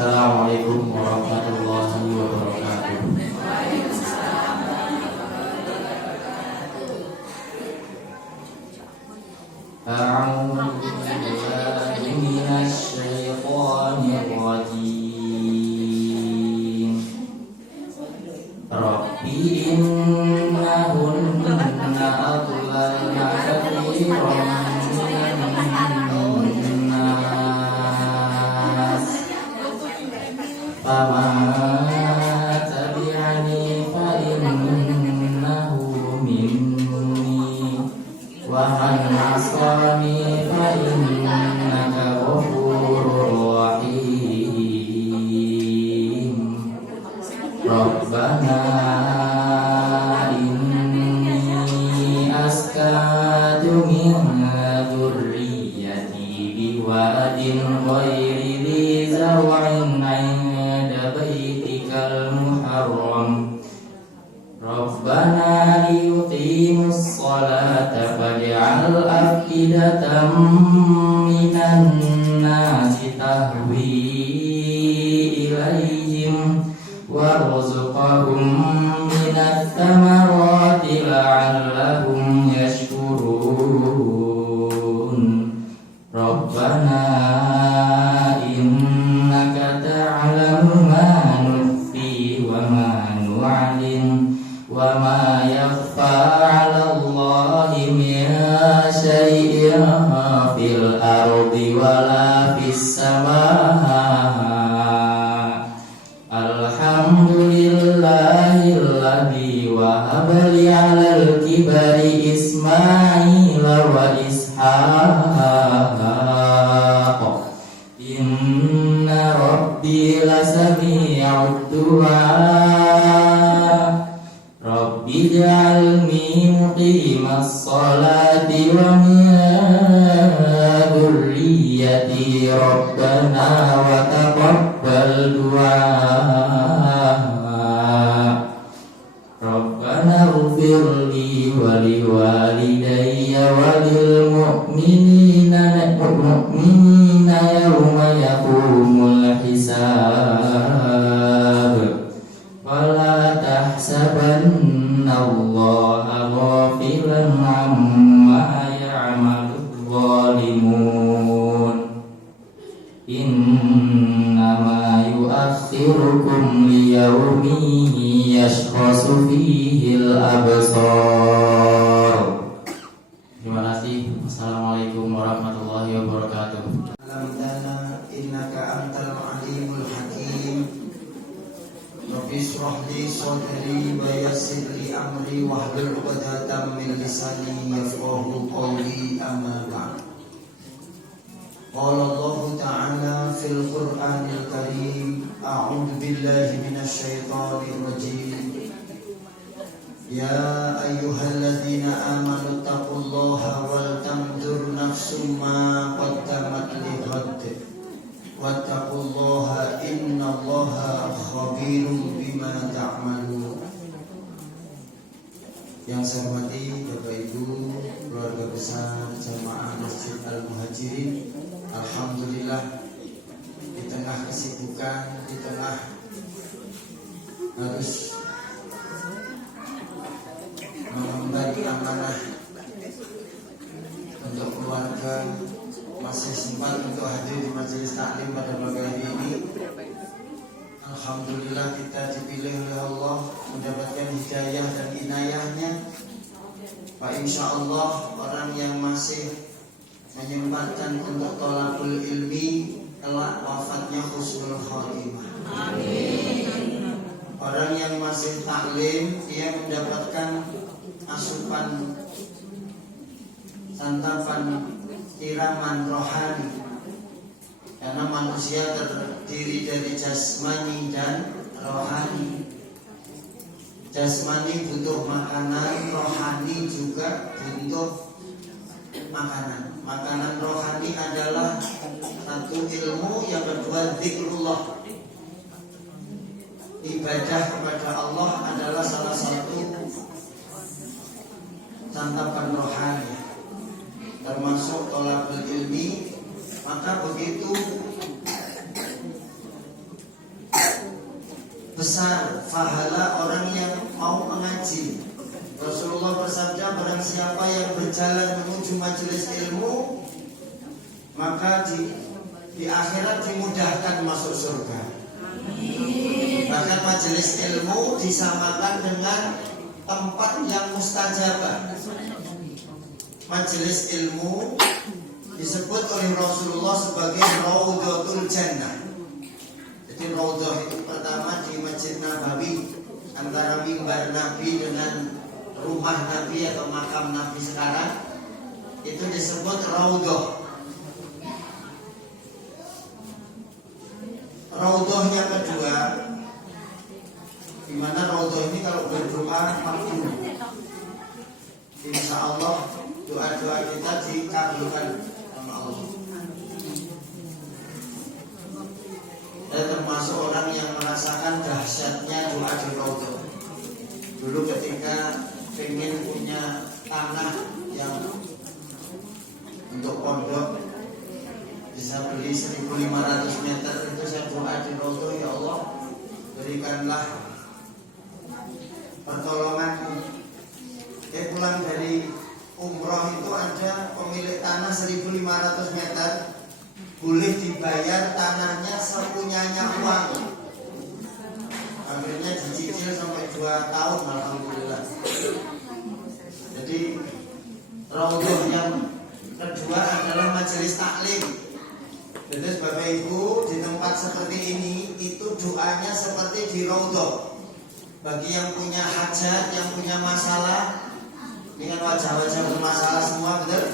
Assalamualaikum warahmatullahi wabarakatuh. A'udzu billahi minasy syaithanir rajim. Rabbi innahunna adlalna katsiran Fama tabi'ani fa innahu minni wa man 'asani fa innaka ghafurur rahim. Rabbana inni askantu min dzurriyyati biwadin ghairi dzi zar'in Rabbana liyuqimus sholata faj'al afidatan minan nasi tahwi ilaihim warzuqhum minat thamarati la'allahum yashkurun. Rabbana innaka ta'lamu ma nukhfi wa ma nu'lin wa ma yakhfa 'ala Allahi min syai'in fil ardi wala fis samaa. Alhamdulillahilladzi wahaba li 'alal kibari Ismaila wa Ishaq. Inna rabbi lasami'ud du'a. Rabbi ij'alni muqimas sholati wa min dhurriyyati Rabbana wa taqabbal du'a. Rabbana ighfirli wa liwalidayya wa lil mu'minina yawma yaqumul hisab. Wala tahsabanna Allaha ghafilan amma ya'maludz zalimun. Innama yu'akhirukum liyawmin yashkhasu fihil absar. Terima kasih. Assalamualaikum warahmatullahi wabarakatuh. Alhamdulillah innaka antal alimul hakim. Rabbi shrah li sadri wa yassir li amri wahlul 'uqdatam min lisani yafqahu qawli, amma ba'd. Qala Allah ta'ala fil Qur'anil Karim, a'udzu billahi minasy syaithanir rajim. Ya ayyuhalladzina amanu taqullaha wal tanzur nafsum ma qaddamat lighad wattaqullaha innallaha khabirum bima ta'malun. Yang saya hormati Bapak Ibu, keluarga besar Jamaah Masjid Al-Muhajirin, alhamdulillah di tengah kesibukan, di tengah harus mengemban amanah untuk keluarga, masih sempat untuk hadir di majelis taklim pada pagi hari ini. Alhamdulillah kita dipilih oleh Allah, mendapatkan hidayah dan inayahnya. Pak, insya Allah orang yang masih menyempatkan untuk thalabul ilmi kelak wafatnya husnul khotimah. Amin. Orang yang masih taklim dia mendapatkan asupan santapan kiraman rohani, karena manusia terdiri dari jasmani dan rohani. Jasmani butuh makanan, rohani juga butuh makanan. Makanan rohani adalah satu ilmu, yang kedua zikrullah. Ibadah kepada Allah adalah salah satu santapan rohani, termasuk thalabul ilmi. Maka begitu besar pahala orang yang mau mengaji. Rasulullah bersabda, barang siapa yang berjalan menuju majelis ilmu, maka di akhirat dimudahkan masuk surga. Bahkan majelis ilmu disamakan dengan tempat yang mustajabah. Majelis ilmu disebut oleh Rasulullah sebagai Raudhatul Jannah. Jadi Raudhah itu pertama di Masjid Nabawi, antara mimbar Nabi dengan rumah Nabi atau makam Nabi sekarang, itu disebut Raudhah. Raudhah yang kedua, di mana Raudhah ini kalau berdoa makbul. Insya Allah doa-doa kita dikabulkan sama Allah. Dan termasuk orang yang merasakan dahsyatnya doa di Raudhah. Dulu ketika pengen punya tanah yang untuk pondok, bisa beli 1.500 meter, itu saya doa di Raudhah, ya Allah berikanlah pertolonganmu. Pulang dari umroh itu ada pemilik tanah 1.500 meter, boleh dibayar tanahnya sepunyanya uang. Akhirnya dicicil sampai 2 tahun, alhamdulillah. Jadi Raudhah yang kedua adalah majelis taklim. Jadi Bapak Ibu, di tempat seperti ini itu doanya seperti di Raudhah. Bagi yang punya hajat, yang punya masalah, dengan wajah-wajah bermasalah semua, betul?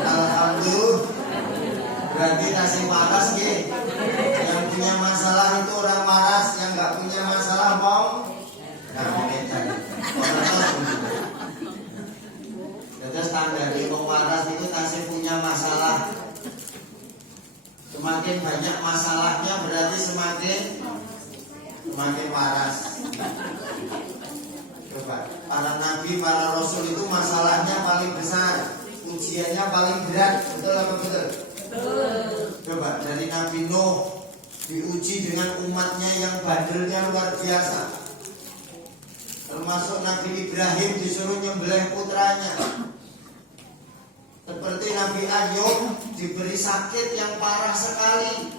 Alhamdulillah. Berarti kasih waras gitu. Yang punya masalah itu orang waras, yang nggak punya masalah bong. Nah, beda. Jadi standar di waras itu kasih punya masalah. Semakin banyak masalahnya berarti semakin waras. Coba, para nabi, para rasul itu masalahnya paling besar, ujiannya paling berat, betul apa betul? Coba dari Nabi Nuh diuji dengan umatnya yang bandelnya luar biasa. Termasuk Nabi Ibrahim disuruh nyembelih putranya. Seperti Nabi Ayub diberi sakit yang parah sekali.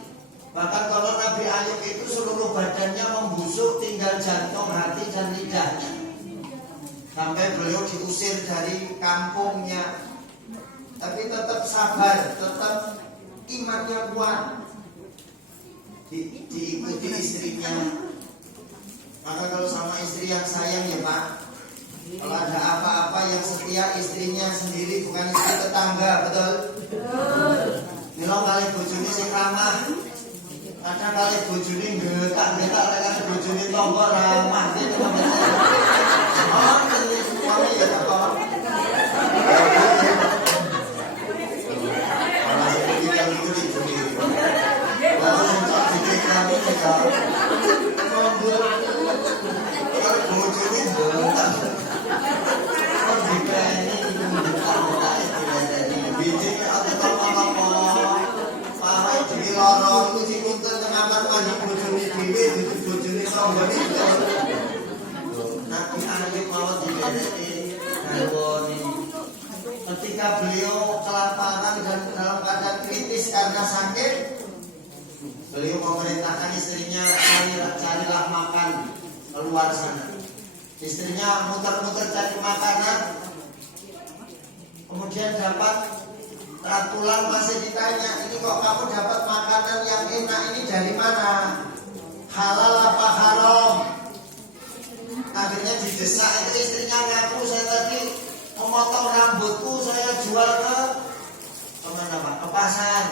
Bahkan kalau Nabi Ayub itu seluruh badannya membusuk, tinggal jantung, hati dan lidahnya. Sampai beliau diusir dari kampungnya, tapi tetap sabar, tetap imannya kuat, diikuti istrinya. Maka kalau sama istri yang sayang ya Pak, kalau ada apa-apa yang setia istrinya sendiri, bukan istri tetangga, betul? Milo kali bojone sing ramah, kadang kali bojone getak-getak, kali bojone tonggo ramah gitu namanya. Oh, ini suami ya apa? Ketika beliau kelaparan dan dalam keadaan kritis karena sakit, beliau memerintahkan istrinya, carilah makan keluar sana. Istrinya muter-muter cari makanan, kemudian dapat ratulan, masih ditanya, ini kok kamu dapat makanan yang enak ini dari mana? Halal apa haram? Akhirnya didesak itu istrinya ngaku, saya tadi memotong rambutku, saya jual ke mana Pak? Ke pasar.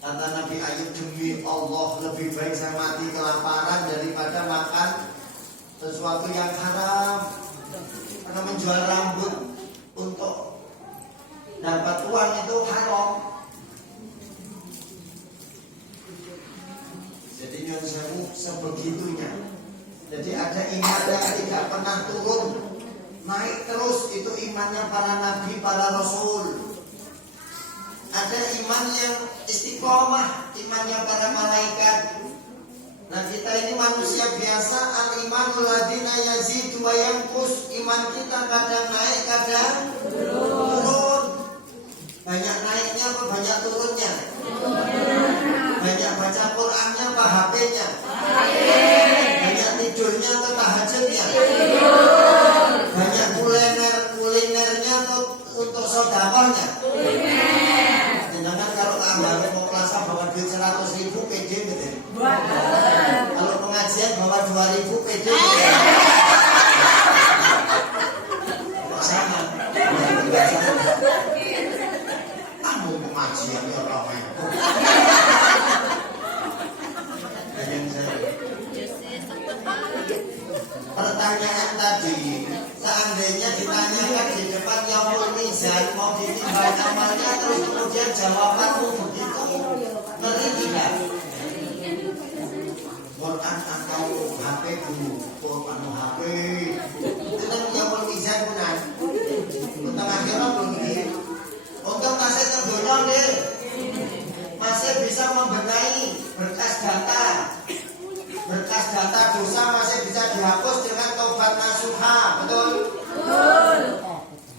Kata Nabi Ayub, demi Allah lebih baik saya mati kelaparan daripada makan sesuatu yang haram. Karena menjual rambut untuk dapat uang itu haram. Jadi nyun sewu sebegitunya. Jadi ada iman yang tidak pernah turun, naik terus, itu imannya para nabi, para rasul. Ada iman yang istiqomah, imannya para malaikat. Nah kita ini manusia biasa, al-imanul ladina yazidu wa yanqus. Iman kita kadang naik, kadang turun. Banyak naiknya apa banyak turunnya? Banyak baca Qur'annya apa HP-nya? Banyak tidurnya atau tahajudnya? Banyak kulinernya atau untuk sedekahnya? Jangan kalau ambil mau kelas bawa duit 100.000 pede gitu. Kalau pengajian bawa 2.000 pede. Kok sama? Kamu pengajian ya ramai. Pertanyaan tadi, seandainya ditanyakan di depan Yaumul Mizan mau ditimbang amalnya terus kemudian jawabanmu begitu, ngeri tidak? Quran atau HP dulu, Quran HP. Itu kan Yaumul Mizan benar. Tentang akhirat belum ini. Untuk masih tergoyang deh, masih bisa membenahi berkas data dosa masih bisa dihapus dengan taubat nasuha, betul? Betul.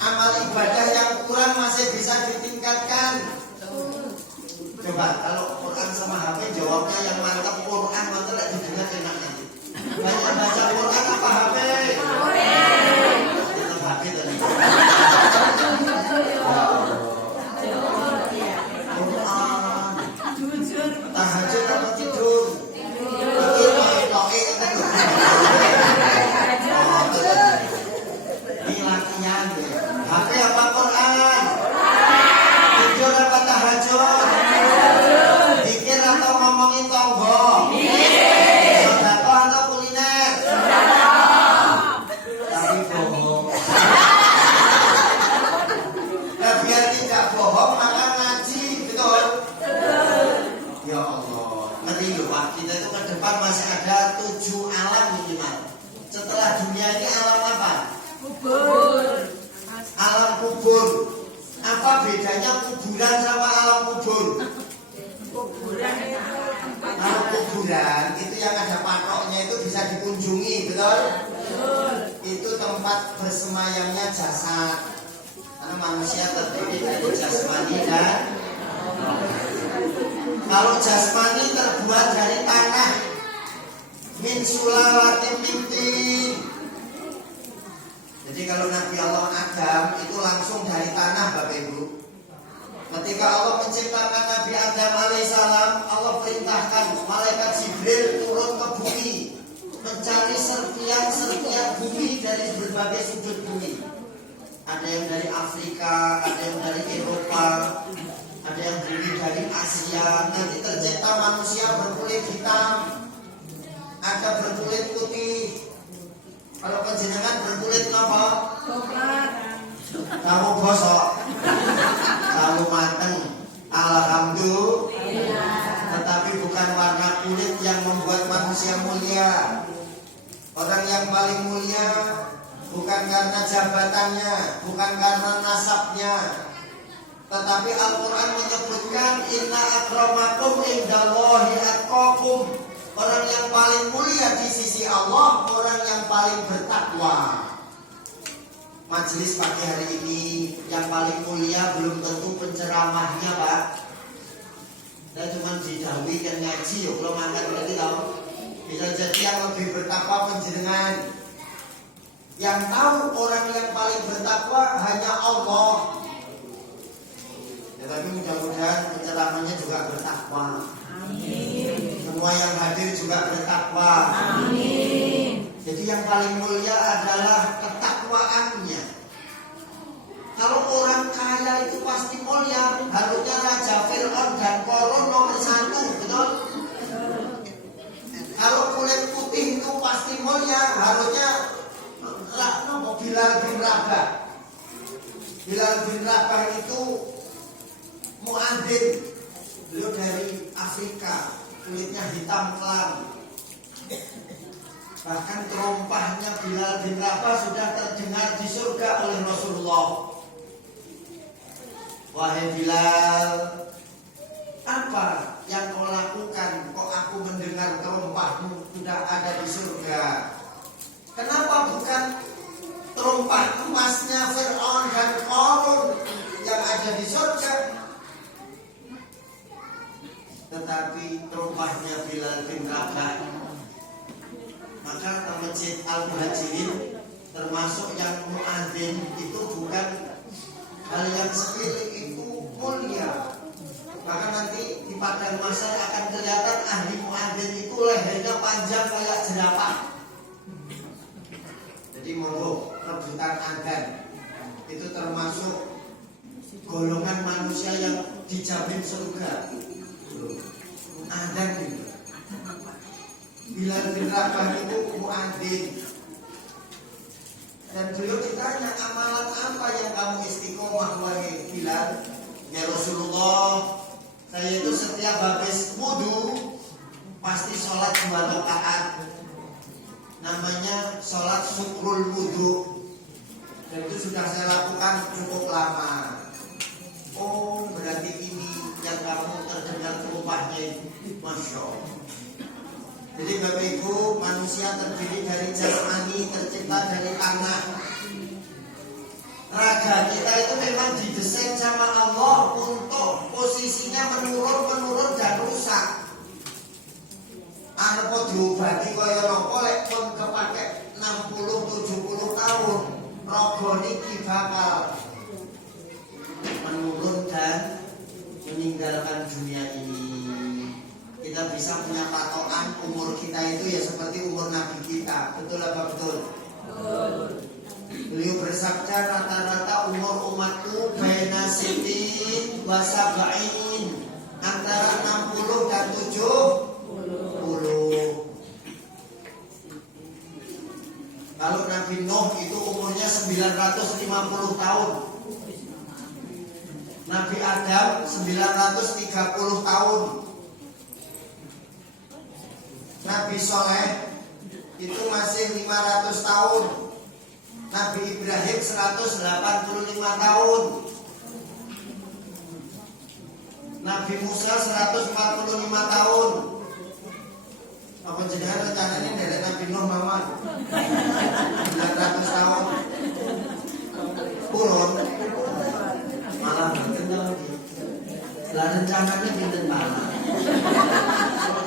Amal ibadah yang kurang masih bisa ditingkatkan. Coba kalau Quran sama HP jawabnya yang mantap Quran mantap lagi didengar enak nanti. Banyak baca Quran apa HP? Tetap HP tadi. Tahajud atau tidur? Ini latihan HP apa Quran? Tidur apa tahajud? Zikir atau ngomongin tonggo? Sedekah atau kuliner? Tapi bohong. Nah, biar tidak bohong maka ngaji, betul? Ya Allah, ngeri loh Pak. Kita itu ke depan masih ada 7 alam minimal. Setelah dunia ini alam apa? Kubur. Alam kubur. Apa bedanya kuburan sama alam kubur? Kalau kuburan itu yang ada patoknya itu bisa dikunjungi, betul? Itu tempat bersemayamnya jasad. Karena manusia terdiri dari jasmani dan kalau jasmani terbuat dari tanah, min sulalatin min tin. Jadi kalau Nabi Allah Adam itu langsung dari tanah, Bapak Ibu. Ketika Allah menciptakan Nabi Adam alaihissalam, Allah perintahkan malaikat Jibril turun ke bumi mencari serpian-serpian bumi dari berbagai sudut bumi. Ada yang dari Afrika, ada yang dari Eropa, ada yang bumi dari Asia. Nanti tercipta manusia berkulit hitam, ada berkulit putih. Kalau panjenengan berkulit apa? Coklat. Kamu gosok, kamu mateng. Alhamdulillah. Tetapi bukan warna kulit yang membuat manusia mulia. Orang yang paling mulia bukan karena jabatannya, bukan karena nasabnya, tetapi Al-Quran menyebutkan inna akramakum indallahi atqakum. Orang yang paling mulia di sisi Allah, orang yang paling bertakwa. Majelis pagi hari ini yang paling mulia belum tentu penceramahnya, Pak. Saya cuma didahului kan ngaji, ya belum angkat berarti tahu. Bisa jadi yang lebih bertakwa penjenengan. Yang tahu orang yang paling bertakwa hanya Allah. Ya, tapi mudah-mudahan penceramahnya juga bertakwa. Amin. Semua yang hadir juga bertakwa. Amin. Jadi yang paling mulia adalah ketakwaannya. Kalau orang kaya itu pasti mulia, harusnya Raja Fir'aun dan Qarun nomor 1, betul? Kalau kulit putih itu pasti mulia, harusnya Bilal bin Rabah. Bilal bin Rabah itu muadzin, beliau dari Afrika, kulitnya hitam kelam. Bahkan terompahnya Bilal bin Rabah sudah terdengar di surga oleh Rasulullah. Wahai Bilal, apa yang kau lakukan? Kok aku aku mendengar terompahmu sudah ada di surga. Kenapa bukan terompah emasnya Fir'aun dan Qarun yang ada di surga, tetapi terompahnya Bilal bin Rabah? Maka Masjid Al-Muhajirin termasuk yang muadzin itu bukan hal yang sepele, itu mulia. Maka nanti di padang mahsyar akan kelihatan ahli muadzin itu lehernya panjang kayak jerapah. Jadi monggo rebutan adzan, itu termasuk golongan manusia yang dijamin surga. Adzan itu Bilal bin Rabah itu muadzin. Dan beliau ditanya, amalan apa yang kamu istiqomah wahai Bilal? Ya Rasulullah, saya itu setiap habis wudu pasti sholat 2 rakaat. Namanya sholat syukrul wudu. Dan itu sudah saya lakukan cukup lama. Oh, berarti ini yang kamu terdengar terumpahnya. Masya Allah. Jadi Bapak Ibu, manusia terdiri dari jasmani, tercipta dari tanah. Raga kita itu memang didesain sama Allah untuk posisinya menurun dan rusak. Arep diobati kaya napa lek pun kepake 60-70 tahun, raga niki bakal menurun dan meninggalkan dunia ini. Kita bisa punya patokan umur kita itu ya seperti umur Nabi kita. Betul apa betul? Betul. Beliau bersabda, rata-rata umur umatku baina sitin wa sab'in, antara 60 dan 70. Kalau Nabi Nuh itu umurnya 950 tahun. Nabi Adam 930 tahun. Nabi Soleh itu masih 500 tahun. Nabi Ibrahim 185 tahun. Nabi Musa 145 tahun. Apa jenengan rencananya dari Nabi Nuh Muhammad 900 tahun. Purun malah berkenal. Lah rencananya pinten malah.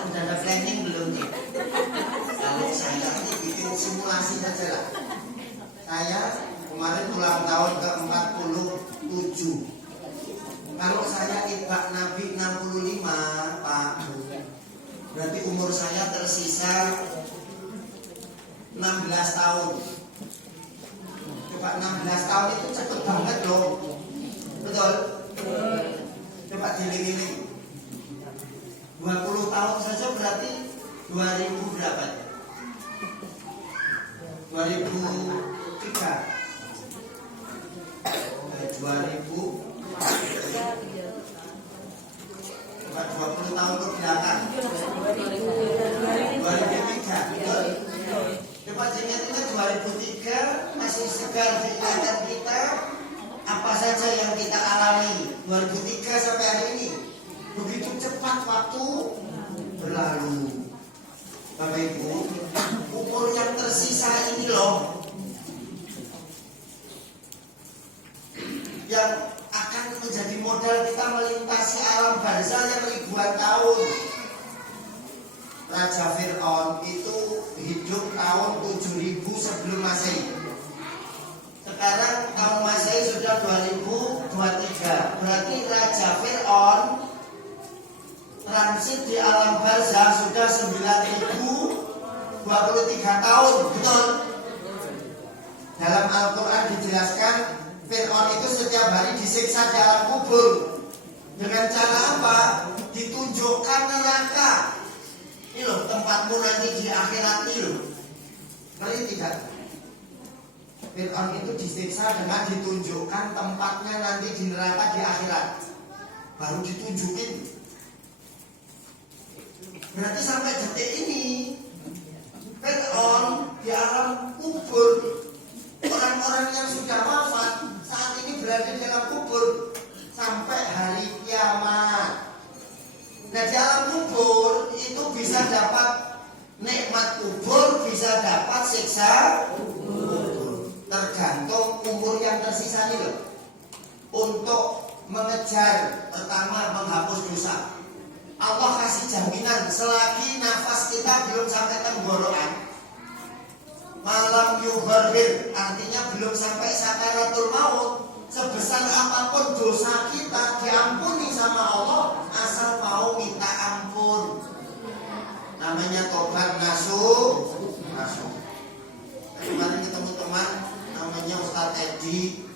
Sudah ada planning belum nih? Kalau saya ini bikin simulasi saja lah. Saya kemarin ulang tahun ke-47. Kalau saya itbak Nabi 65, Pak, berarti umur saya tersisa 16 tahun. Coba 16 tahun itu cepet banget loh. Betul? Coba giling-giling 20 tahun saja berarti 2000 berapa? 2003 2000 coba 20 tahun ke belakang 2003, betul? Coba ingat-ingat 2003 masih segar di ingatan kita. Apa saja yang kita alami 2003 sampai hari ini? Begitu cepat waktu berlalu. Bapak Ibu, umur yang tersisa ini loh yang akan menjadi modal kita melintasi alam barzah yang ribuan tahun. Raja Fir'aun itu hidup tahun 7000 sebelum Masehi. Sekarang tahun Masehi sudah 2023. Berarti Raja Fir'aun transit di alam barzah sudah 9023 tahun. Betul? Dalam Al-Quran dijelaskan Fir'aun itu setiap hari disiksa di alam kubur. Dengan cara apa? Ditunjukkan neraka. Ini loh tempatmu nanti di akhirat ini loh. Ngeri tidak? Fir'aun itu disiksa dengan ditunjukkan tempatnya nanti di neraka di akhirat. Baru ditunjukin. Berarti sampai detik ini Fir'aun di alam kubur, orang-orang yang sudah wafat saat ini berada di dalam kubur sampai hari kiamat. Nah di alam kubur itu bisa dapat nikmat kubur, bisa dapat siksa kubur. Tergantung umur yang tersisa nih loh. Untuk mengejar, pertama menghapus dosa. Allah kasih jaminan selagi nafas kita belum sampai tenggorokan, malam yugharbir, artinya belum sampai sakaratul maut, sebesar apapun dosa kita diampuni sama Allah asal mau minta ampun. Namanya tobat nasuh. Kemarin ketemu teman namanya Ustaz Edi,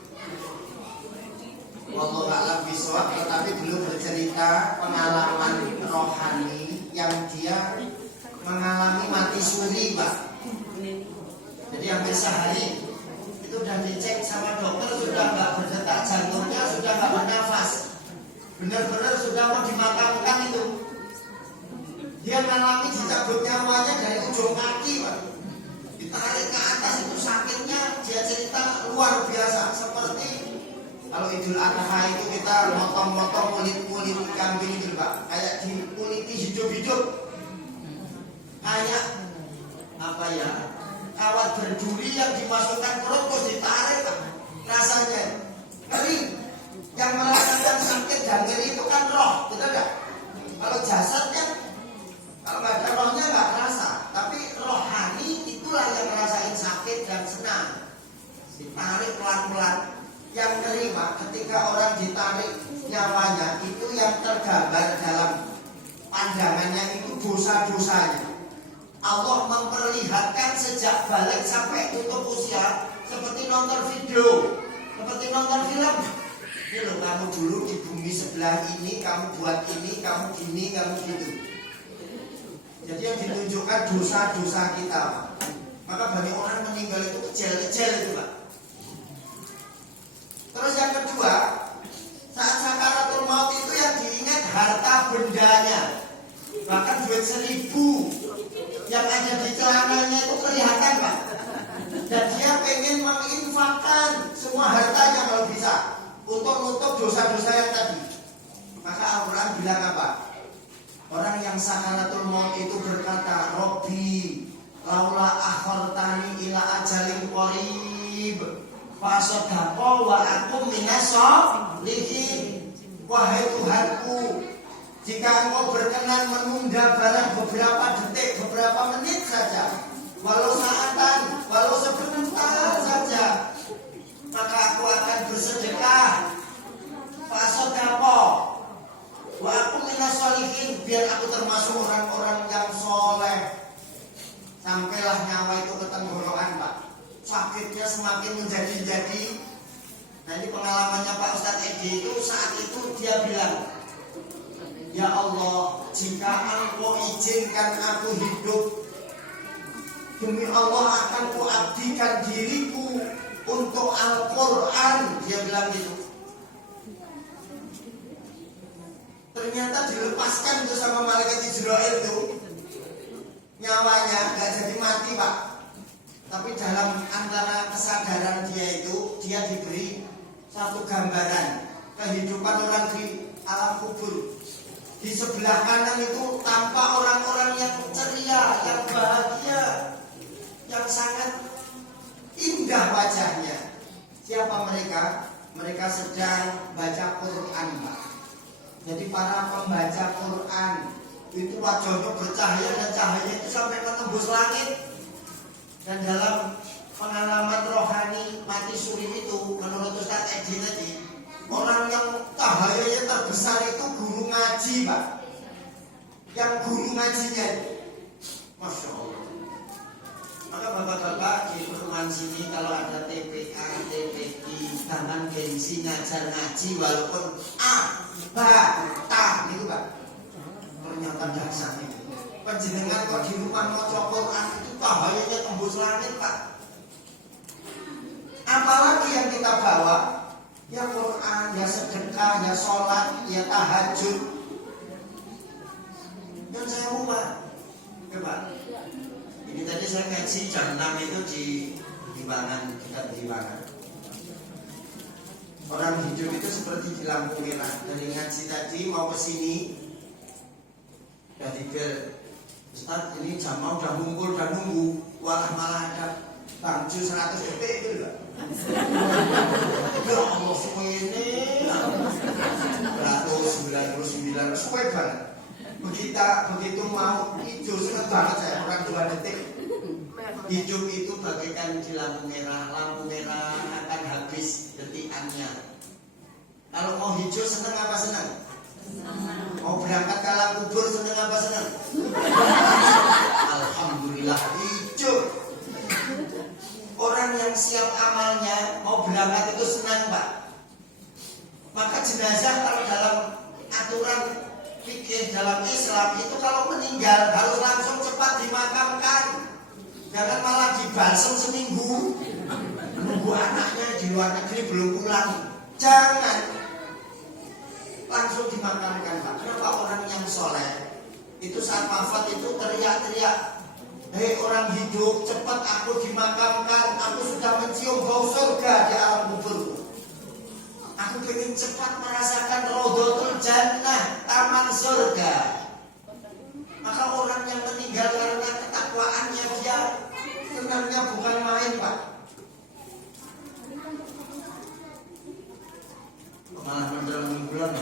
wallahu a'lam bishawab, tetapi belum bercerita pengalaman rohani yang dia mengalami mati suri, Pak. Jadi hampir sehari itu udah dicek sama dokter, sudah nggak berdetak jantungnya, sudah nggak bernafas, benar-benar sudah mau dimakamkan itu. Dia mengalami dicabut nyawanya dari ujung kaki, Pak. Ditarik ke atas itu sakitnya, dia cerita luar biasa. Seperti kalau Idul Adha itu kita motong-motong kulit kambing itu, Pak, kayak dikuliti hidup-hidup, kayak apa ya, kawat berduri yang dimasukkan perut terus ditarik, Pak. Rasanya kering. Yang merasakan sakit dan nyeri itu kan roh, betul enggak? Kalau jasad kan, kalau nggak ada rohnya nggak terasa, tapi rohani itulah yang ngerasain sakit dan senang. Ditarik pelan-pelan. Yang ngeri, Pak, ketika orang ditarik nyawanya, itu yang tergambar dalam pandangannya itu dosa-dosanya. Allah memperlihatkan sejak balik sampai tutup usia, seperti nonton video, seperti nonton film. Ini loh, kamu dulu di bumi sebelah ini, kamu buat ini, kamu gini, kamu gitu. Jadi yang ditunjukkan dosa-dosa kita, Pak. Maka banyak orang meninggal itu kecil-kecil itu, Pak. Terus yang kedua, saat sakaratul maut itu yang diingat harta bendanya. Bahkan duit 1.000 yang ada di celananya itu kelihatan, Pak. Dan dia pengen menginfakkan semua hartanya kalau bisa untuk nutup dosa-dosa yang tadi. Maka Al-Quran bilang apa? Orang yang sakaratul maut itu berkata, Robbi laula akhartani ila ajalin qarib fasodaqo wa akum minasholihin. Wahai Tuhanku, jika engkau berkenan menunda barang beberapa detik, beberapa menit saja, walau saatan, walau sebentar saja, maka aku akan bersedekah. Fasodaqo wa akum minasholihin, biar aku termasuk orang-orang yang soleh. Sampailah nyawa itu ke tenggorokan, Pak. Sakitnya semakin menjadi-jadi. Nah ini pengalamannya Pak Ustadz Edi itu, saat itu dia bilang, ya Allah, jika engkau izinkan aku hidup, demi Allah akan kuabdikan diriku untuk Al-Quran. Dia bilang gitu. Ternyata dilepaskan itu sama malaikat Jibril itu, nyawanya gak jadi mati, Pak. Tapi dalam antara kesadaran dia itu, dia diberi satu gambaran kehidupan orang di alam kubur. Di sebelah kanan itu tampak orang-orang yang ceria, yang bahagia, yang sangat indah wajahnya. Siapa mereka? Mereka sedang baca Quran, Pak. Jadi para pembaca Quran itu wajahnya bercahaya, dan cahayanya itu sampai menembus langit. Dan dalam pengalaman rohani mati suri itu, menurut Ustaz Edi tadi, orang yang cahayanya terbesar itu guru ngaji, Pak. Yang guru ngajinya, Masya Allah. Maka bapak-bapak di perumahan sini kalau ada TPA, TPI, tangan gengsi ngajar ngaji, walaupun A, B, T gitu, Pak. Ternyata dasar itu. Penjenengan kok di rumah mau Quran itu cahayanya tembus langit, Pak. Apalagi yang kita bawa, ya Quran, ya sedekah, ya sholat, ya tahajud. Dan saya rumah, Pak. Ini tadi saya ngaji jam 6 itu di Limbangan, dekat Limbangan. Orang hidup itu seperti di lampu merah. Dari ngaji tadi mau ke sini, Udah tinggal Ustaz, ini jamaah udah ngumpul dan nunggu, malah ada bangju 100 detik itu enggak? Ya Allah, ini 199 suwe banget. Begitu mau hijau seneng banget saya, orang 2 detik. Hidup itu bagaikan di lampu merah akan habis detikannya. Kalau mau hijau seneng apa seneng? Mau berangkat ke alam kubur seneng apa seneng? Alhamdulillah hijau. Orang yang siap amalnya mau berangkat itu senang Pak. Maka jenazah kalau dalam aturan fikih dalam Islam itu kalau meninggal harus langsung cepat dimakamkan. Jangan malah dibalsem seminggu. Nunggu anaknya di luar negeri belum pulang. Jangan. Langsung dimakamkan Pak. Kenapa orang yang soleh itu saat wafat itu teriak-teriak, hei orang hidup, cepat aku dimakamkan. Aku sudah mencium bau surga di alam kubur. Aku ingin cepat merasakan Raudhatul Jannah, taman surga. Maka orang yang meninggal karena ketakwaannya dia senangnya bukan main Pak. Malah menjelang bulan.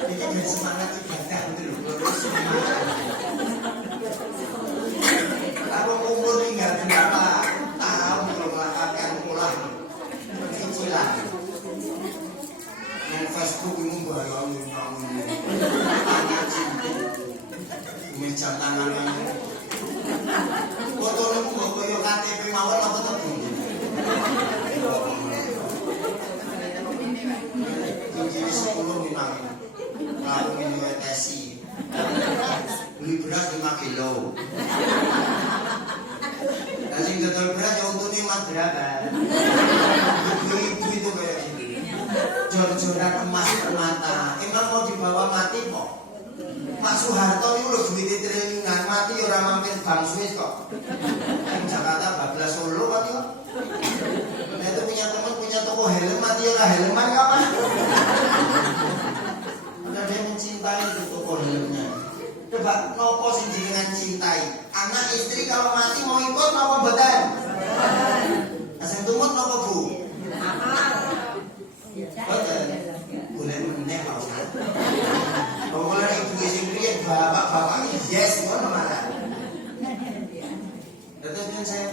Ini kan semangat ibadah gitu loh. Kalau umur tinggal berapa tahun kalau melakukan ulang cicilan. Yang Facebook ini bayangin kamu tangan cinta, meja tangannya. Foto lu mau koyo KTP mawon apa tebu? Ini 10 memang lalu minum tesi beli beras 5 kilo dan yang gagal beras ya untungnya mas berapa ibu-ibu itu kayak gini jor-joran emas permata emang mau dibawa mati kok Pak Soeharto itu loh duitnya triliunan mati orang mampir Bang Swiss kok yang Jakarta bablas Solo kan kok. Nah itu punya teman punya toko helm mati orang helman kapan? Karena dia mencintai itu toko helmnya. Coba nopo sing jenengan cintai. Anak istri kalau mati mau ikut nopo bedan? Asal tumut nopo bu? Betul. Boleh meneh Pak Ustaz. Pokoknya ibu sing riyen bapak yes ngono marah. Terus yang saya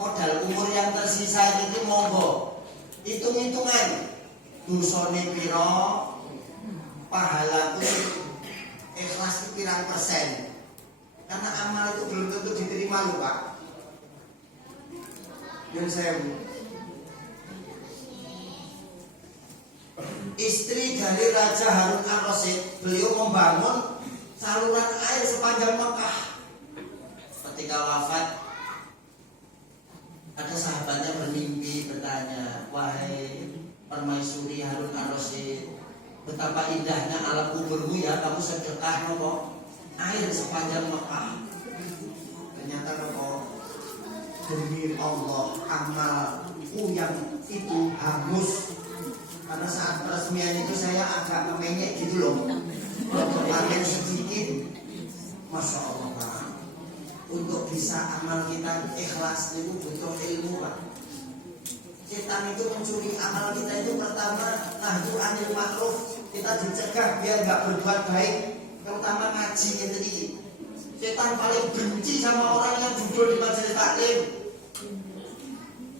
modal umur yang tersisa itu monggo hitung-hitungan dosane piro pahala itu ikhlas pirang persen karena amal itu belum tentu diterima loh Pak. Yang saya istri dari Raja Harun Ar-Rasyid, beliau membangun saluran air sepanjang Mekah. Ketika wafat, ada sahabatnya bermimpi bertanya, wahai permaisuri Harun Ar-Rasyid, betapa indahnya alam kuburmu ya, kamu sedekah nopo air sepanjang Mekah. Ternyata nopo demi Allah amalku yang itu hangus. Karena saat peresmian itu saya agak memenyek gitu loh, panen sedikit, masya Allah Pak. Untuk bisa amal kita ikhlas itu butuh ilmu Pak. Setan itu mencuri amal kita itu pertama nahyu anil ma'ruf, kita dicegah biar nggak berbuat baik, terutama ngaji gitu nih. Setan paling benci sama orang yang duduk di majelis taklim.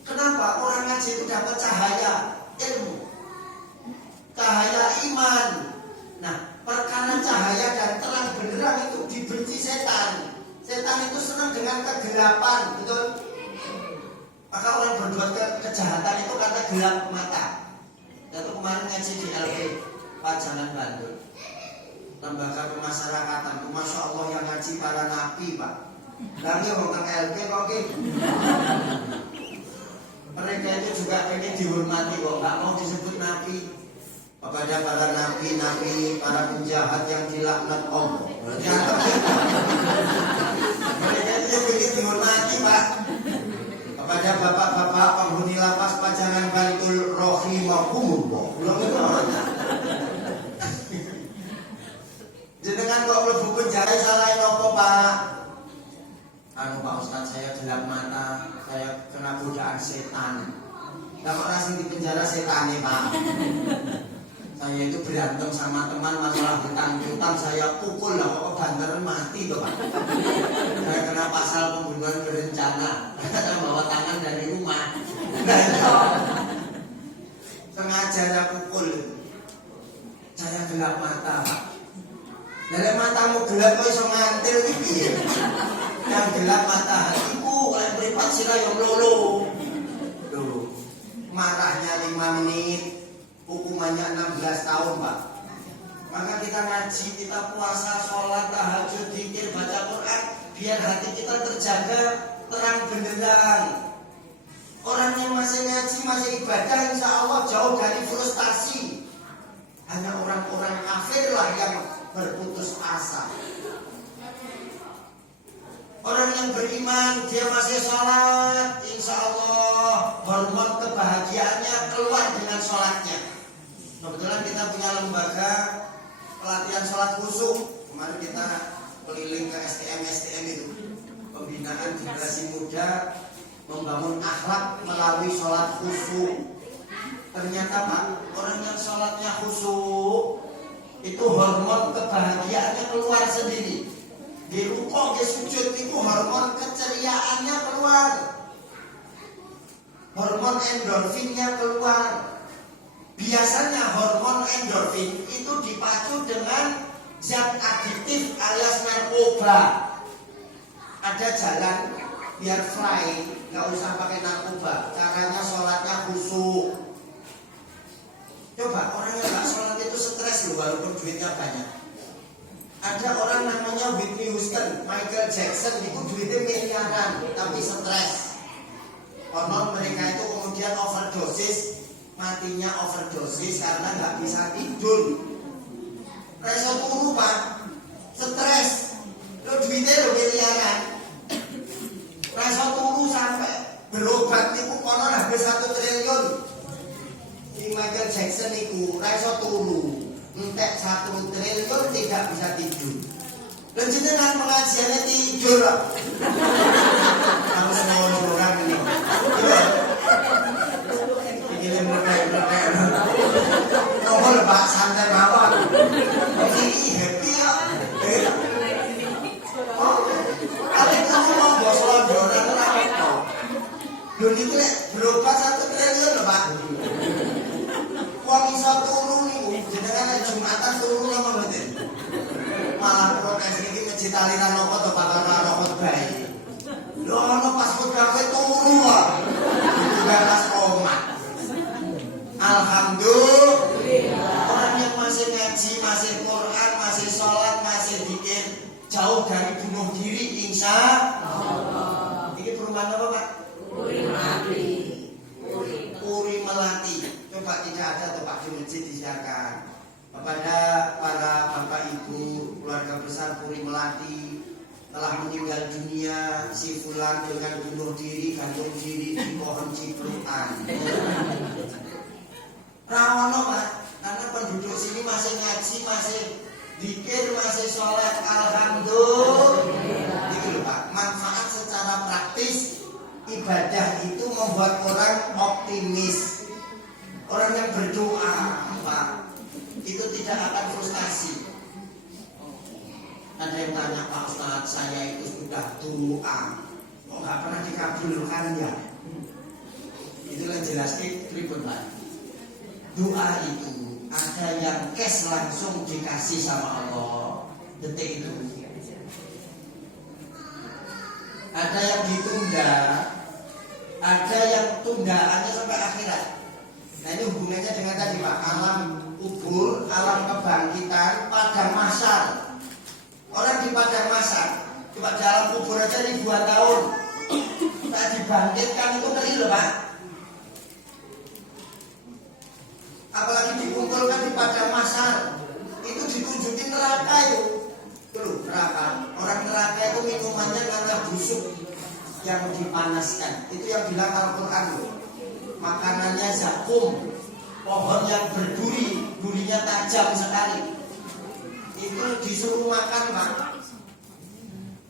Kenapa? Orang ngaji itu dapat cahaya ilmu, cahaya iman. Nah, perkara cahaya dan terang benderang itu dibenci setan. Setan itu senang dengan kegelapan, betul? Maka orang berbuat kejahatan itu kata gelap mata. Itu kemarin ngaji di LP Pajangan Bandung, lembaga pemasyarakatan. Masya Allah yang ngaji para nabi Pak. Lagi ngomong LP kok gitu. Mereka itu juga pengen dihormati kok, nggak mau disebut nabi. Kepada para nabi-nabi, para penjahat yang dilaknat Allah. Mereka itu ingin dihormati Pak. Kepada bapak-bapak penghuni lapas Pajangan Bantul rahimahumullah. Belum itu Kalau orang di penjara setan ya Pak. Saya itu berantem sama teman masalah hutang-hutang, saya pukul lah, kok bantaran mati tuh Pak. Saya kena pasal pembunuhan berencana, saya bawa tangan dari rumah. Sengaja saya pukul. Saya gelap mata Pak. Dari matamu gelap kok iso ngantil iki. Yang gelap mata hatiku, kalau beripat sira yang lolo. Loh, marahnya 5 menit, hukumannya 16 tahun Pak. Maka kita ngaji, kita puasa, sholat, tahajud, zikir, baca Quran, biar hati kita terjaga terang benderang. Orang yang masih ngaji, masih ibadah, insya Allah jauh dari frustasi. Hanya orang-orang kafir lah yang berputus asa. Orang yang beriman, dia masih sholat, insya Allah hormon kebahagiaannya keluar dengan sholatnya. Kebetulan kita punya lembaga pelatihan sholat khusyuk. Kemarin kita keliling ke STM itu, pembinaan generasi muda membangun akhlak melalui sholat khusyuk. Ternyata Pak, orang yang sholatnya khusyuk itu hormon kebahagiaannya keluar sendiri. Di rukuk, di sujud itu hormon keceriaannya keluar, hormon endorfinnya keluar. Biasanya hormon endorfin itu dipacu dengan zat adiktif alias narkoba. Ada jalan biar fly, nggak usah pakai narkoba. Caranya sholatnya khusyuk. Coba orang yang nggak sholat itu stres loh, walaupun duitnya banyak. Ada orang namanya Whitney Houston, Michael Jackson, itu duitnya miliaran, tapi stres. Konon mereka itu kemudian overdosis, matinya overdosis karena nggak bisa tidur. Reso turu Pak, stres. Lo duitnya lo miliaran. Reso turu sampai berobat itu konon habis 1 triliun. Si Michael Jackson itu reso turu. Entek 1 triliun tidak bisa tidur. Dan jenengan pengajiannya tidur. Harus ngomong orang ini. Ini mereka. Nongol Pak santai mawon. Ini happy ya. Oh, ale kamu mau bos londoran ora apa. Lho niku lek berobat 1 triliun lho Pak. Wong iso turu niku jenengan Jumatan turu lama mboten. Malah protes iki masjid aliran apa to Pak karo khotbah. Lho ono pas khotbah turu kok. Juga pas komat. Alhamdulillah. Orang yang masih ngaji, masih Quran, masih sholat, masih zikir, jauh dari bunuh diri insya Allah. Ini perubahan apa Pak? Puri melati. Coba tidak ada tuh Pak di masjid disiarkan kepada para bapak ibu keluarga besar Puri Melati telah meninggal dunia si fulan dengan bunuh diri, gantung diri di pohon cipruan. Rawono Pak, karena penduduk sini masih ngaji, masih zikir, masih sholat. Alhamdulillah. Ini loh Pak, manfaat secara praktis ibadah itu membuat orang optimis. Orang yang berdoa Pak, itu tidak akan frustasi. Ada yang tanya Pak Ustadz, saya itu sudah doa kok nggak pernah dikabulkan ya? Itulah jelaskan pripun Pak. Doa itu ada yang cash langsung dikasih sama Allah detik itu. Ada yang ditunda, ada yang tundaannya sampai akhirat. Nah ini hubungannya dengan tadi Pak, alam kubur, alam kebangkitan, padang mahsyar. Orang di padang mahsyar, coba dalam kubur aja ribuan tahun, tak dibangkitkan itu ngeri loh Pak. Apalagi dikumpulkan di padang mahsyar, itu ditunjukin neraka itu. Tuh neraka, orang neraka itu minumannya karena busuk yang dipanaskan. Itu yang bilang Al-Quran loh. Makanannya zakum, pohon yang berduri, durinya tajam sekali. Itu disuruh makan Pak.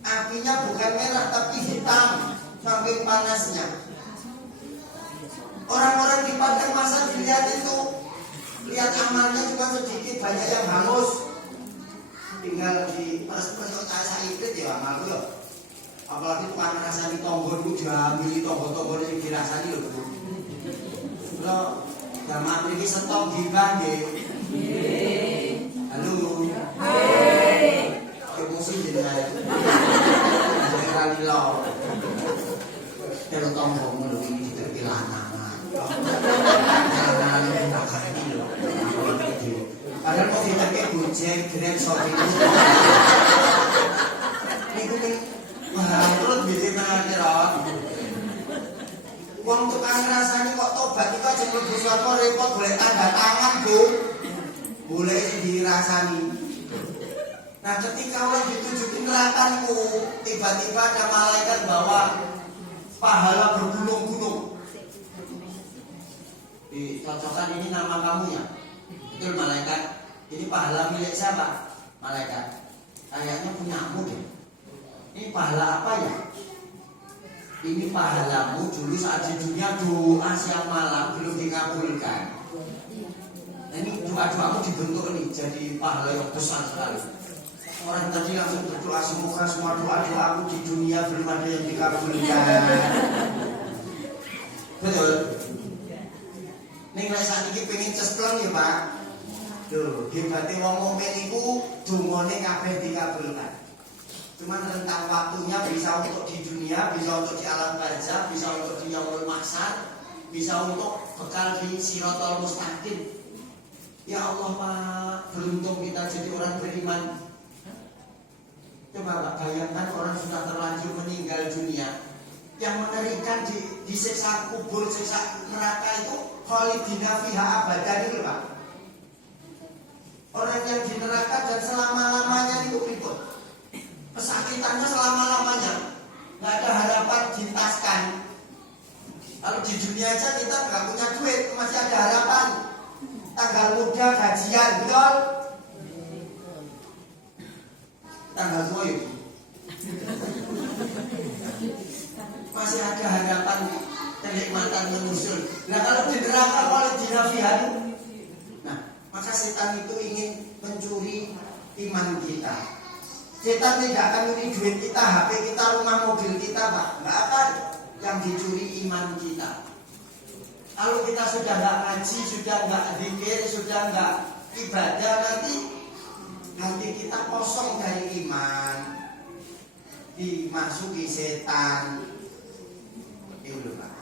Apinya bukan merah tapi hitam, saking panasnya. Orang-orang di menyempatkan masa dilihat itu. Lihat amalnya cuma sedikit, banyak yang hangus. Tinggal di peres-peres saya ikut ya amal ya. Apalagi tukang ngerasani tonggo itu diambil tonggo-tonggo yang dirasani loh. Kalau jamaah ini setong gibah nggih. Halo. Emosi jenengan. Jangan lilo. Kalau tonggo ngono iki diterki lanangan. Lanangan tak kaya iki lho. Padahal kok diterki gojek grab shopping. Niku terus bikin menakhirat. Wong tukang ngrasani kok tobat iku aja mlebu swarga repot golek tanda tangan, Bu. Boleh dirasani. Nah, ketika orang ditujukin neraka niku, tiba-tiba ada malaikat bawa pahala bergunung-gunung. Dicocokkan ini nama kamu ya. Betul malaikat. Ini pahala milik siapa? Malaikat. Kayaknya punyamu deh. Ini pahala apa ya? Ini pahalamu dulu saat di dunia doa siang malam belum dikabulkan. Nah, ini doa-doamu dibentuk nih jadi pahala yang besar sekali. Orang tadi langsung berdoa semoga semua doa-doaku di dunia belum ada yang dikabulkan. Betul. Ning lek sakniki pengen cespleng ya, Pak. Lho, hebate wong mukmin iku dongane kabeh dikabulkan. Cuman rentang waktunya bisa untuk di dunia, bisa untuk di alam barzah, bisa untuk di yaumul mahsyar, bisa untuk bekal di Shiratal Mustaqim. Ya Allah, Pak, beruntung kita jadi orang beriman. Coba Pak bayangkan orang sudah terlanjur meninggal dunia, yang mengerikan di siksa kubur, siksa neraka itu khalidina fiha abadan itu, Pak. Orang yang di neraka dan selama-lamanya itu ribut. Kesakitannya selama-lamanya, nggak ada harapan ditaskan. Kalau di dunia aja kita nggak punya duit, masih ada harapan. Tanggal muda gajian, betul? Tanggal tua ya. Masih ada harapan kenikmatan menyusul. Nah kalau di neraka oleh dinafihan, nah maka setan itu ingin mencuri iman kita. Setan tidak akan mencuri duit kita, HP kita, rumah, mobil kita, Pak. Nggak akan. Yang dicuri iman kita. Kalau kita sudah nggak ngaji, sudah nggak zikir, sudah nggak ibadah, nanti hati kita kosong dari iman, dimasuki setan. Itu Pak.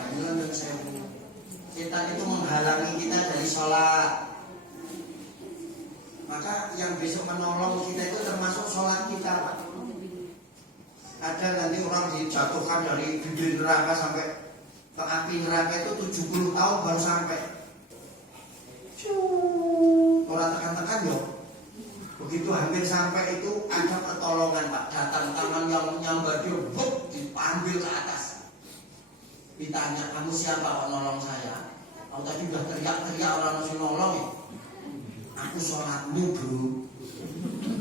Namun setan itu menghalangi kita dari sholat. Maka yang besok menolong kita itu termasuk sholat kita, Pak. Ada nanti orang dijatuhkan dari bibir neraka sampai ke api neraka itu 70 tahun baru sampai. Orang tekan-tekan yo. Begitu hampir sampai itu ada pertolongan, Pak. Datang tangan yang menyambar dia, dipanggil ke atas. Ditanya, kamu siapa kok nolong saya? Aku tadi udah teriak-teriak orang masih nolong ya. Aku sholatmu, Bro.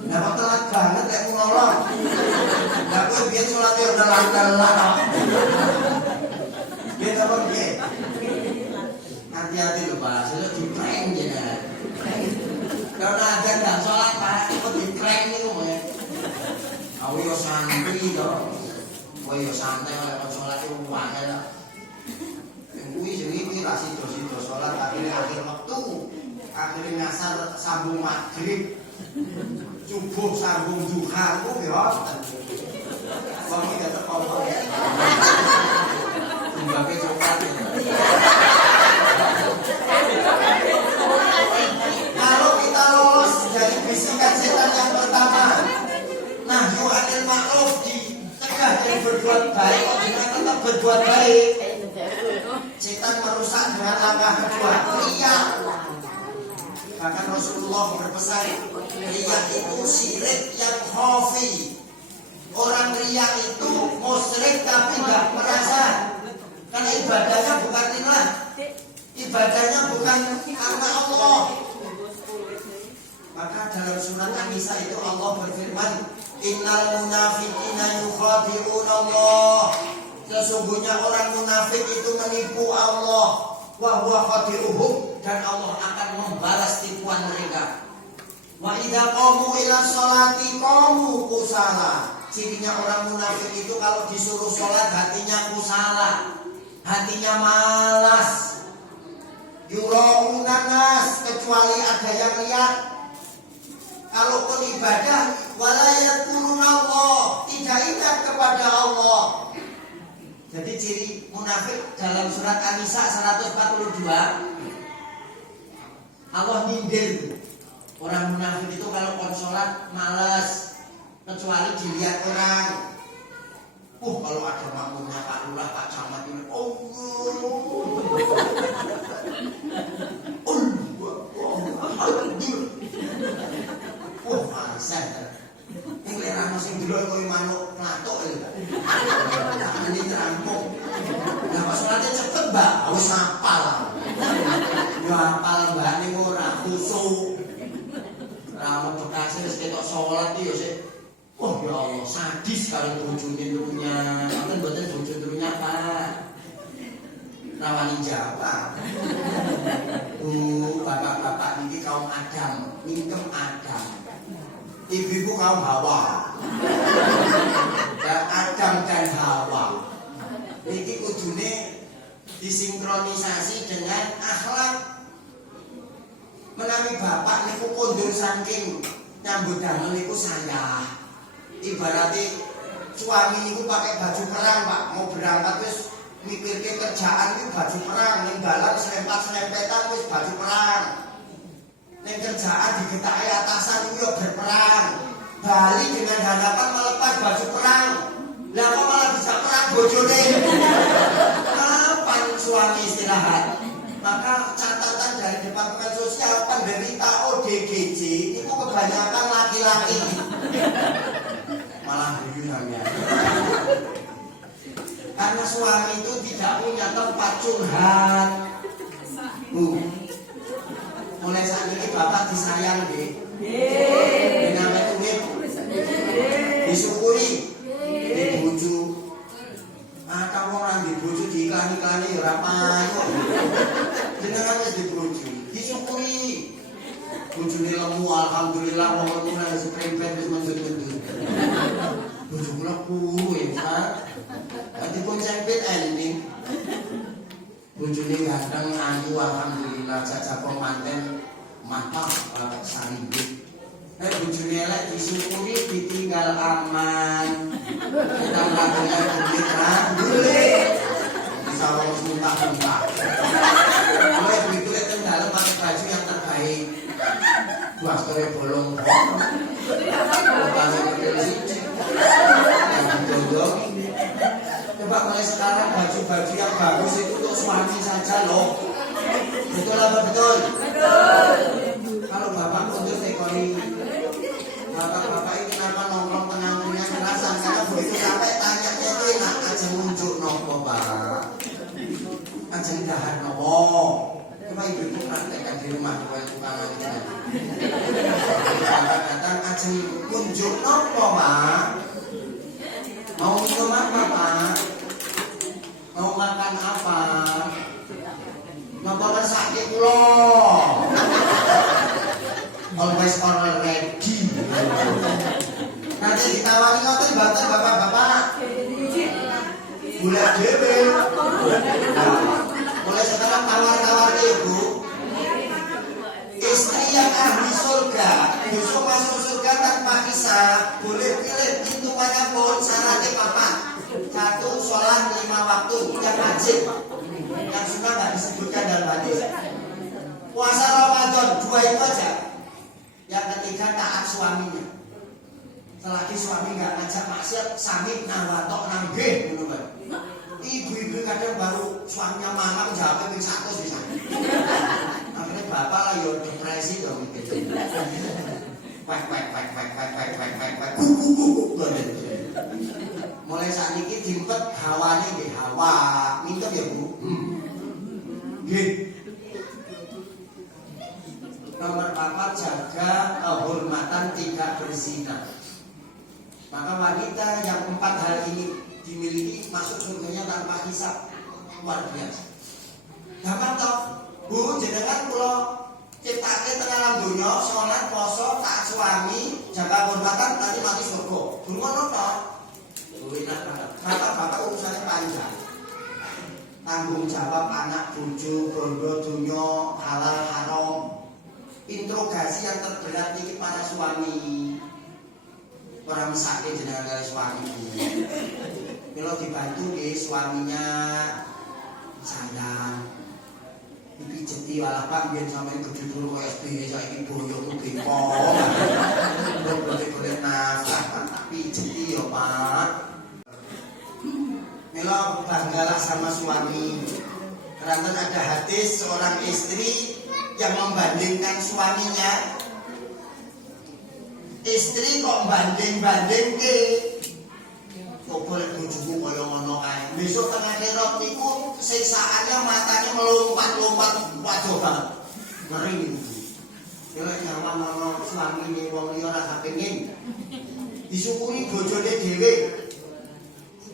Nah kok telat banget kayak mau nolong. Nah aku biar sholatnya udah lantar-lantar. Biar apa biar? Hati-hati loh Pak, saya di prank ya. Kalau ada nggak sholat Pak, aku di prank nih kamu ya. Aku yo santai dong. Aku yo santai kalau sholat itu uangnya lah. Yang kui sendiri rasi dosi sholat akhirnya akhir waktu. Akhirnya ngasar sambung maghrib, subuh sambung duha, aku ya. Kamu tidak terpotong ya. Sebagai coklat. Kalau kita lolos dari bisikan setan yang pertama, nahyu anil ma'ruf, dicegah dari berbuat baik, dengan tetap berbuat baik. Setan merusak dengan langkah kedua, riya. Bahkan Rasulullah berpesan, riya itu syirik yang khafi. Orang riya itu musyrik tapi nggak merasa, karena ibadahnya bukan lillah, ibadahnya bukan karena Allah. Maka dalam surat An-Nisa itu Allah berfirman, innal munafiqina yukhadi'un Allah. Sesungguhnya orang munafik itu menipu Allah. Wa huwa khadi'uhum, dan Allah akan membalas tipuan mereka. Wa idza qamu ila sholati qamu kusala. Cirinya orang munafik itu kalau disuruh sholat hatinya kusala, hatinya malas. Yuraunan nas, kecuali ada yang lihat. Kalaupun ibadah walayat turun Allah, tidak ingat kepada Allah. Jadi ciri munafik dalam surat An-Nisa 142, Allah nyindir. Orang munafik itu kalau sholat malas, kecuali dilihat orang. Kalau ada makmumnya Pak Lurah, Pak Camat ini, ini lera masing dulu kau manuk platok ini terampung. Nah pas sholatnya cepet mbak, harus hafal. Ya hafal mbak ini ora khusyuk. Ramu bekasnya sekitar sholat itu ya. Ya Allah, sadis kalau bojone dulunya. Kan buatan bojo dulunya Pak. Rawani jawab. Bapak-bapak ini kaum Adam, mingkem Adam. Ibu-ibu kaum Hawa. Dan Adam dan Hawa. Ini kudune disinkronisasi dengan akhlak. Menawi bapak niku kondur saking nyambut damel niku saya. Ibaratnya suami niku pakai baju perang Pak, mau berangkat wis mikirke kerjaan iki baju perang, ning dalan serempat-serempetan wis baju perang. Ning kerjaan digetake atasan iku ya berperang. Bali dengan harapan melepas baju perang. Lah kok malah bisa perang bojone. Kapan suami istirahat? Maka catatan dari Departemen Sosial, penderita ODGJ itu kebanyakan laki-laki. Malah namanya. Karena suami itu tidak punya tempat curhat. Mulai saat ini bapak disayang deh. Namanya duit disyukuri, dibujuk. Kamu orang dibujuk di iklan-iklannya ya rapayo. Jenengan wis dibujuk, disyukuri. Bojone lemu alhamdulillah wong nang sekrempet wis mendut-mendut. Bojo kula kuru ya, Pak. Dadi pun cempet ending. Bojone ganteng ayu alhamdulillah, jajak pemanten mantap sarimbit. Bojone elek disyukuri ditinggal aman. Kita melakukan duit duit. Bisa wong muntah-muntah. Oleh begitu itu dalam pakai baju yang terbaik. Buat kore bolong kok. Bukannya kecil sih. Yang dodong. Coba mulai sekarang baju-baju yang bagus itu untuk suami saja loh. Betul apa betul? Betul. Kalau bapak untuk tekori, bapak-bapak ini kenapa nongkrong pengantinnya kerasan? Karena begitu sampai tanyanya itu enak aja muncul nopo Pak. Aja dahan nopo. Coba ibu-ibu praktekkan di rumah bukan tukang itu. Kadang-kadang aja muncul nopo Pak. Mau minum apa Pak? Mau makan apa? Nopo sakit loh. Always ready. Nanti ditawari ngoten mboten bapak-bapak. Bulan dhewe. Mulai sekarang tawar-tawar Ibu. Istri yang ahli surga, besok masuk surga tanpa kisah, boleh pilih pintu manapun, syaratnya papat. 1, sholat 5 waktu yang wajib, yang sunnah nggak disebutkan dalam hadis. Puasa Ramadan 2 itu aja. Yang ketiga taat suaminya. Selagi suami nggak ngajak maksiat, sami nawatok nangge, ibu-ibu kadang baru suaminya mamang jawabnya ping 100 bisa. Akhirnya bapak lah yo depresi dong gitu. Wek. Mulai saat ini dimpet hawane nggih hawa. Mintep ya Bu. Nggih. Nomor 4, jaga kehormatan tidak berzina. Maka wanita yang 4 hal ini dimiliki masuk surganya tanpa hisab. Luar biasa. Gampang toh? Bu, jenengan kula ciptake teng alam donya, salat, poso, taat suami, jaga kehormatan, nanti mati surga. Guru ngono toh? Enak banget. Bapak urusannya panjang. Tanggung jawab anak, bojo, bondo, donya, halal, haram. Interogasi yang terberat ini para suami. Orang mesake jenengan kali suami. Kalau dibantu nggih suaminya sayang. Dipijeti walah Pak biyen sampeyan gede dulu kaya SBY saiki boyoku bengkok. Boleh nafkah tak pijeti ya Pak. Mila banggalah sama suami. Karena ada hadis seorang istri yang membandingkan suaminya. Istri kok banding-banding ke kok boleh bojomu kaya ngono kae. Besok tengah akhirat niku siksaannya matanya melompat-lompat waduh banget. Ngeri niku. Yo nyaman suami ini wong liya ora kepengin. Disyukuri bojone dhewe.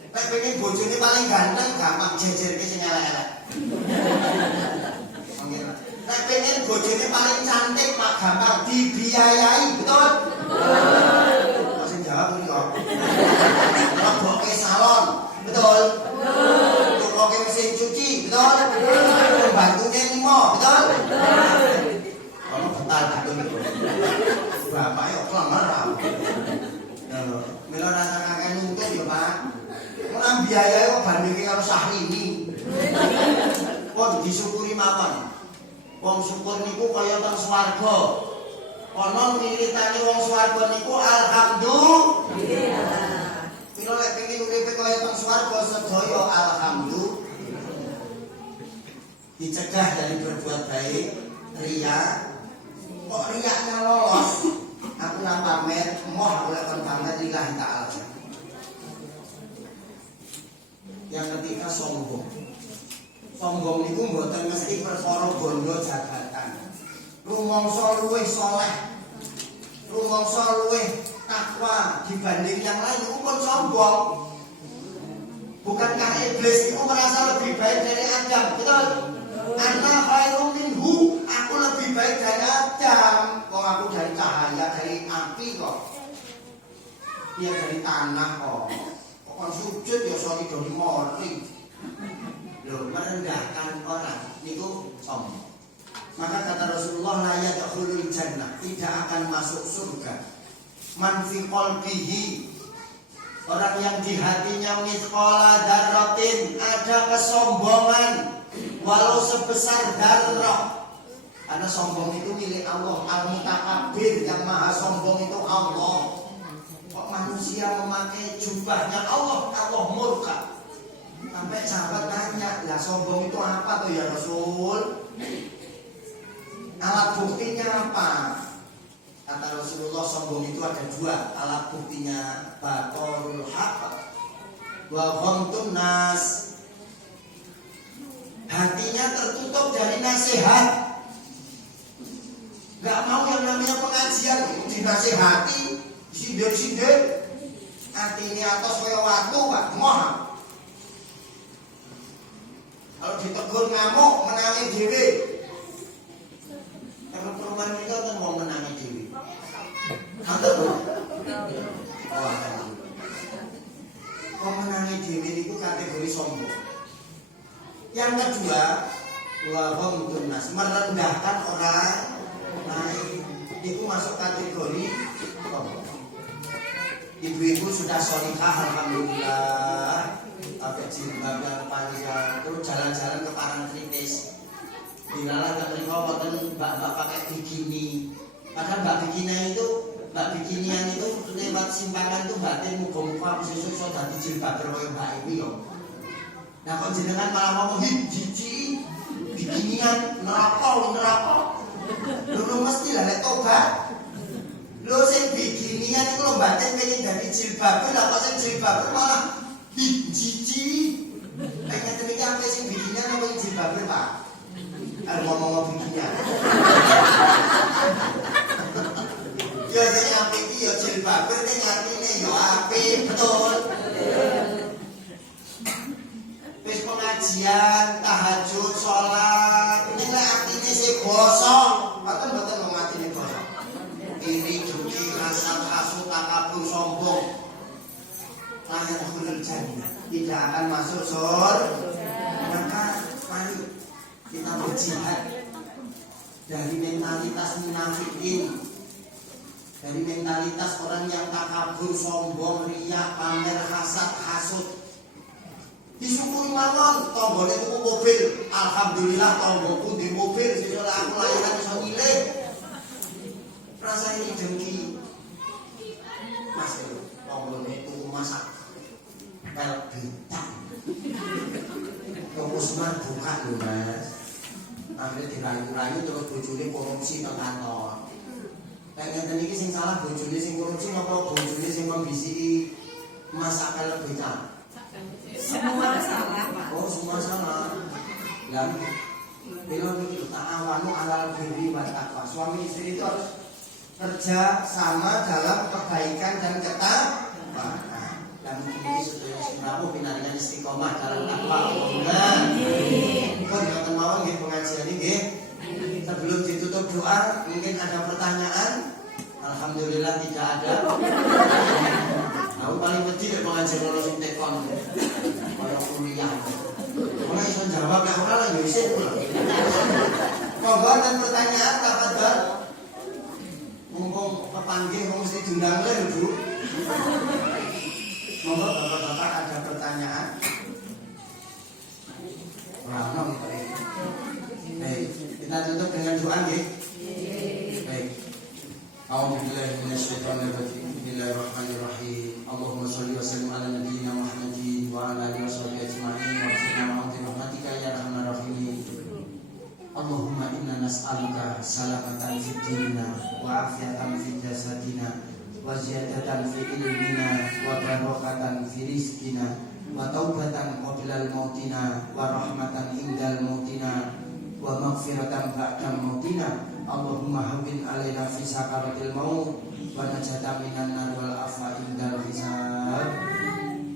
Nek pengen bojone paling ganteng gampang jejerke sing elek-elek. Nek pengen bojone paling cantik Pak gampang dibiayai, betul? Masih jawab nih kok. Roboke salon, betul? Tukoke mesin cuci, betul? Pembantunya 5, betul? Kalau betal betul. Bapaknya kelamar Pak. Mila rasa kakek nuntut ya Pak. Orang biaya kok bandingin karo Syahrini. Pun disyukuri mawon. Wong syukur niku kaya teng swarga. Ana wiritane wong swarga niku alhamdulillah. Mila lek pengin uripe kaya teng swarga sedaya alhamdulillah. Dicegah dari berbuat baik, riya. Kok riyanya lolos? Aku ora pamer, moh aku lek kon pamer lillahi ta'ala. Yang ketiga sombong. Sombong niku mboten mesti perkara bondo jabatan. Rumangsa luwih saleh, rumangsa luwih takwa dibanding yang lain niku pun sombong. Bukankah iblis itu merasa lebih baik dari Adam, betul? Ana khairum minhu, aku lebih baik dari Adam. Kok aku dari cahaya, dari api kok. Dia dari tanah kok. Kok sujud ya sori dari mori. Loh, merendahkan orang niku sombong. Maka kata Rasulullah la yadkhulul jannah, tidak akan masuk surga. Man fi qalbihi, orang yang di hatinya mithqala dzarratin, ada kesombongan walau sebesar dzarrah. Karena sombong itu milik Allah, Al-Mutakabbir, yang maha sombong itu Allah. Kok manusia memakai jubahnya Allah, Allah murka. Sampai sahabat tanya, lah sombong itu apa tuh ya Rasul? Alat buktinya apa? Kata Rasulullah, sombong itu ada dua. Alat buktinya batorul haq wa ghamtun nas. Hatinya tertutup dari nasihat. Gak mau yang namanya pengajian itu dinasihati, sindir-sindir. Artinya atas kaya watu Pak, moh. Kalau ditegur ngamuk, menangi dhewe. Kalau perumahan itu kan mau menangi dhewe. Antuk lho. Mau menangi dhewe itu kategori sombong. Yang kedua, wa ghamtun nas, merendahkan orang lain. Itu masuk kategori sombong. Ibu-ibu sudah sholihah alhamdulillah. Pakai jilbab yang panjang, terus jalan-jalan ke Parangtritis. Dilalah tak terima wonten mbak-mbak pakai bikini. Padahal mbak bikinian itu lewat simpangan itu batin muga-muga sesuk iso dadi jilbab kaya mbak iki yo. Nah kok jenengan malah ngomong jiji bikinian neraka. Lho mesti lah lek tobat. Lho sing bikinian iku lho batin pengen dadi jilbab, lha kok sing jilbab malah jiji. Kayaknya demikian apa sih bikinnya apa yang jilbab Pak? Ada ngomong-ngomong bikinnya. Ya jadi api itu ya jilbab, ini artinya ya api, betul. pengajian, tahajud, sholat. Ini nek atine sing gosong, mboten wong atine gosong. Iri, dengki, hasad, hasud, takabur, sombong. Layan khulul jannah, tidak akan masuk surga. Maka mari kita berjihad dari mentalitas munafikin, dari mentalitas orang yang takabur, sombong, riya, pamer, hasad, hasud. Disyukuri mawon, tombone tuku mobil. Alhamdulillah tomboku di mobil, sesuk aku lahiran iso milih. Rasa ini dengki. Mas, tombone tuku masak. Pel bintang. Usman buka lho Mas. Akhirnya dirayu-rayu terus bojone korupsi nang kantor. Nek ngeten iki sing salah bojone sing korupsi napa bojone sing membisiki masak pel bintang? Semua salah, Pak. Oh, semua salah. Lah, bilang begitu, ta'awanu 'alal birri wat taqwa. Suami istri itu harus kerja sama dalam kebaikan dan ketakwaan. Dan ini sudah semrawuh pinaringan istiqomah dalam takwa. Kok dikatakan mawon nggih pengajian ini nggih. Sebelum ditutup doa, mungkin ada pertanyaan. Alhamdulillah tidak ada. Aku paling wedi nek pengajian karo sing tekon. Kaya kuliah. Ora iso jawab ya ora lah yo isih kula. Monggo dan pertanyaan tafadhol. Mumpung pepanggih mesti diundang lho, Bu. Monggo Bapak-bapak ada pertanyaan? Ora ono kita. Baik, kita tutup dengan doa nggih. Baik. A'udzubillahi minasyaitonir rajim. Bismillahirrahmanirrahim. Allahumma shalli wa sallim ala nabiyyina Muhammadin wa ala alihi washabihi ajma'in wa sallim ala rahmatika ya arhamar rahimin. Allahumma inna nas'aluka salamatan fid dinina wa afiatan fid jasadina wa ziyadatan fi ilmina wa barakatan fi rizqina wa taubatan qablal mautina wa rahmatan indal mautina wa maghfiratan ba'da mautina. Allahumma hawwin alaina fi sakaratil maut wa najatan minan nar wal afa indal hisab.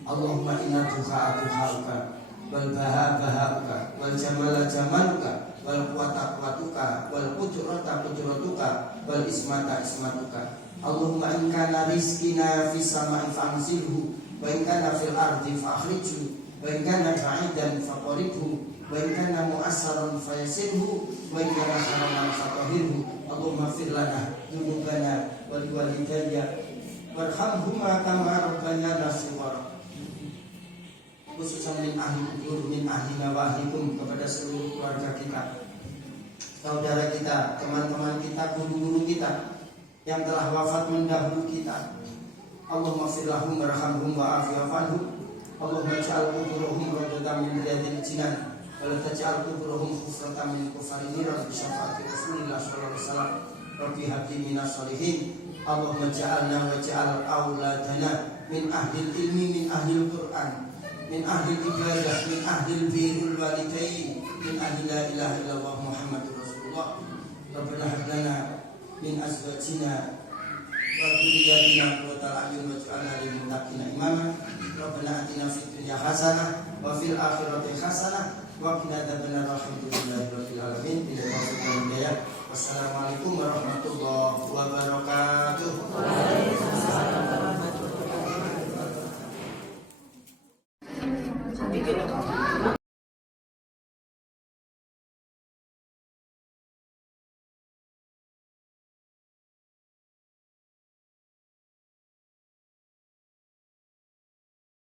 Allahumma inna duha'uka wal baha-baha'uka wal jamala jamaluka wal quwata quwatuka wal qudrata qudratuka wal ismata ismatuka. Allahumma in kana rizqina fis sama'i fa'anzilhu wa in kana fil ardi fa'akhrijhu wa in kana ba'idan faqribhu wa in kana mu'assaran fayassirhu wa in kana haraman fatahhirhu. Allahumma fir lana dzunubana wa liwalidayya warhamhuma kama rabbayana shighara. Khususnya min ahli kubur, min ahli nawahikum, kepada seluruh keluarga kita, saudara kita, teman-teman kita, guru-guru kita yang telah wafat mendahulu kita. Allahumma fir lahum warhamhum wa'afi'anhum. Allahumma ja'al kuburahum rawdatan min riyadil jinan wa la taj'al kuburahum hufratan min kufarin niran bi syafaati Rasulillah sallallahu alaihi wasallam. Rabbi habli minas sholihin. Allahumma ja'alna wa ja'al auladana min ahlil ilmi, min ahlil Qur'an, min ahli ibadah, min ahli birrul walidain, min ahli la ilaha illallah Muhammadur Rasulullah. Rabbana hab lana min azwajina wa dhurriyyatina qurrata a'yun waj'alna lil muttaqina imama. Rabbana atina fid dunya hasanah wa fil akhirati hasanah wa qina adzabannar. Alhamdulillah.